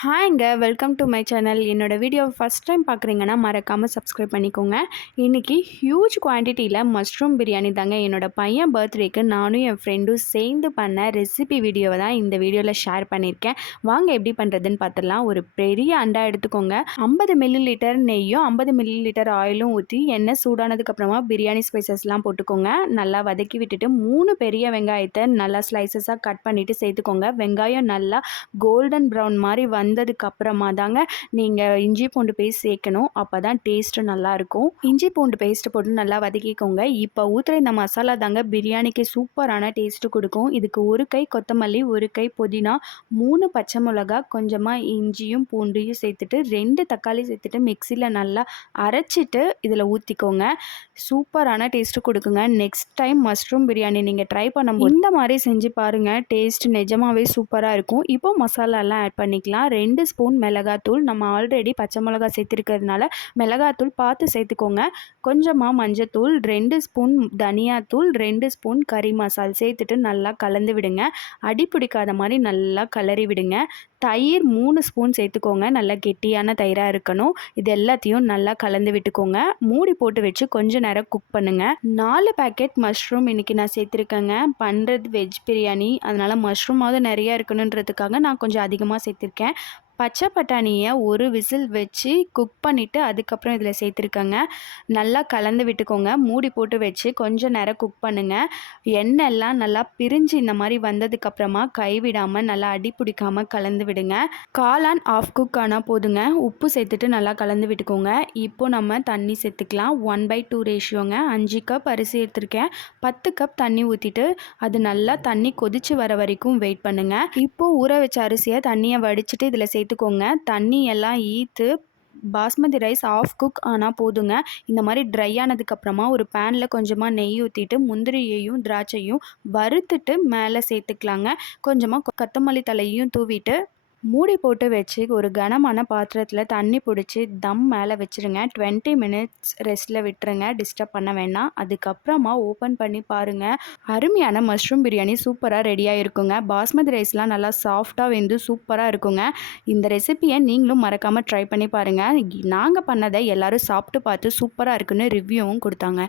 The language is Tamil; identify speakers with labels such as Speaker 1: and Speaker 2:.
Speaker 1: ஹாய்ங்க வெல்கம் டு மை சேனல். என்னோடய வீடியோ ஃபஸ்ட் டைம் பார்க்குறீங்கன்னா மறக்காமல் சப்ஸ்கிரைப் பண்ணிக்கோங்க. இன்றைக்கி ஹியூஜ் குவான்டிட்டியில் மஷ்ரூம் பிரியாணி தாங்க என்னோடய பையன் பர்த்டேக்கு நானும் என் ஃப்ரெண்டும் சேர்ந்து பண்ண ரெசிபி வீடியோவை தான் இந்த வீடியோவில் ஷேர் பண்ணியிருக்கேன். வாங்க எப்படி பண்ணுறதுன்னு பார்த்துடலாம் ஒரு பெரிய அண்டா எடுத்துக்கோங்க. ஐம்பது மில்லி லிட்டர் நெய்யும் ஐம்பது மில்லி லிட்டர் ஆயிலும் ஊற்றி எண்ணெய் சூடானதுக்கப்புறமா பிரியாணி ஸ்பைசஸ்லாம் போட்டுக்கோங்க. நல்லா வதக்கி விட்டுட்டு மூணு பெரிய வெங்காயத்தை நல்லா ஸ்லைசஸாக கட் பண்ணிவிட்டு சேர்த்துக்கோங்க. வெங்காயம் நல்லா கோல்டன் ப்ரௌன் மாதிரி வந்து வந்ததுக்கு அப்புறமா தாங்க நீங்கள் இஞ்சி பூண்டு பேஸ்ட் சேர்க்கணும். அப்போ தான் டேஸ்ட்டு நல்லாயிருக்கும். இஞ்சி பூண்டு பேஸ்ட்டு போட்டு நல்லா வதக்கிக்கோங்க. இப்போ ஊற்றுற இந்த மசாலா தாங்க பிரியாணிக்கு சூப்பரான டேஸ்ட்டு கொடுக்கும். இதுக்கு ஒரு கை கொத்தமல்லி ஒரு கை புதினா மூணு பச்சை மிளகா கொஞ்சமாக இஞ்சியும் பூண்டையும் சேர்த்துட்டு ரெண்டு தக்காளி சேர்த்துட்டு மிக்சியில் நல்லா அரைச்சிட்டு இதில் ஊற்றிக்கோங்க சூப்பரான டேஸ்ட்டு கொடுக்குங்க. நெக்ஸ்ட் டைம் மஷ்ரூம் பிரியாணி நீங்கள் ட்ரை பண்ணும்போது இந்த மாதிரி செஞ்சு பாருங்கள் டேஸ்ட் நிஜமாகவே சூப்பராக இருக்கும். இப்போ மசாலாலாம் ஆட் பண்ணிக்கலாம். ரெண்டு ஸ்பூன் மிளகாத்தூள். நம்ம ஆல்ரெடி பச்சை மிளகா சேர்த்துருக்கிறதுனால மிளகாத்தூள் பார்த்து சேர்த்துக்கோங்க. கொஞ்சமாக மஞ்சத்தூள் ரெண்டு ஸ்பூன் தனியாத்தூள் ரெண்டு ஸ்பூன் கறி மசால் சேர்த்துட்டு நல்லா கலந்து விடுங்க. அடி பிடிக்காத மாதிரி நல்லா கலரி விடுங்க. தயிர் மூணு ஸ்பூன் சேர்த்துக்கோங்க. நல்லா கெட்டியான தயிராக இருக்கணும். இது எல்லாத்தையும் நல்லா கலந்து விட்டுக்கோங்க. மூடி போட்டு வச்சு கொஞ்ச நேரம் குக் பண்ணுங்கள் நாலு பேக்கெட் மஷ்ரூம் இன்றைக்கி நான் சேர்த்துருக்கேங்க. பண்ணுறது வெஜ் பிரியாணி. அதனால் மஷ்ரூமாவது நிறையா இருக்கணுன்றதுக்காக நான் கொஞ்சம் அதிகமாக சேர்த்துருக்கேன். பச்சை பட்டாணியை ஒரு விசில் வச்சு குக் பண்ணிவிட்டு அதுக்கப்புறம் இதில் சேர்த்துருக்கேங்க. நல்லா கலந்து விட்டுக்கோங்க. மூடி போட்டு வச்சு கொஞ்சம் நேரம் குக் பண்ணுங்கள் எண்ணெய்லாம் நல்லா பிரிஞ்சு இந்த மாதிரி வந்ததுக்கப்புறமா கைவிடாமல் நல்லா அடி பிடிக்காமல் கலந்து விடுங்க. காளான் ஆஃப் குக் ஆனால் போதுங்க. உப்பு சேர்த்துட்டு நல்லா கலந்து விட்டுக்கோங்க. இப்போ நம்ம தண்ணி சேர்த்துக்கலாம். ஒன் பை டூ ரேஷியோங்க அஞ்சு கப் அரிசி எடுத்திருக்கேன். பத்து கப் தண்ணி ஊற்றிட்டு அது நல்லா தண்ணி கொதித்து வர வரைக்கும் வெயிட் பண்ணுங்கள் இப்போது ஊற வச்ச அரிசியை தண்ணியை வடிச்சிட்டு இதில் சேர்த்து எடுத்துக்கோங்க. தண்ணி எல்லாம் ஈத்து பாஸ்மதி ரைஸ் ஆஃப் குக் ஆனால் போதுங்க. இந்த மாதிரி ட்ரை ஆனதுக்கப்புறமா ஒரு பேனில் கொஞ்சமாக நெய் ஊற்றிட்டு முந்திரியையும் திராட்சையும் வறுத்துட்டு மேலே சேர்த்துக்கலாங்க. கொஞ்சமாக கொத்தமல்லி தலையும் தூவிட்டு மூடி போட்டு வச்சு ஒரு கனமான பாத்திரத்தில் தண்ணி பிடிச்சி தம் மேலே வச்சுருங்க. டுவெண்ட்டி மினிட்ஸ் ரெஸ்ட்டில் விட்டுருங்க. டிஸ்டர்ப் பண்ண வேணாம் அதுக்கப்புறமா ஓப்பன் பண்ணி பாருங்கள் அருமையான மஷ்ரூம் பிரியாணி சூப்பராக ரெடியாக இருக்குங்க பாஸ்மதி ரைஸ்லாம் நல்லா சாஃப்டாக வெந்து சூப்பராக இருக்குங்க. இந்த ரெசிப்பியை நீங்களும் மறக்காமல் ட்ரை பண்ணி பாருங்கள் நாங்கள் பண்ணதை எல்லோரும் சாப்பிட்டு பார்த்து சூப்பராக இருக்குன்னு ரிவ்யூவும் கொடுத்தாங்க.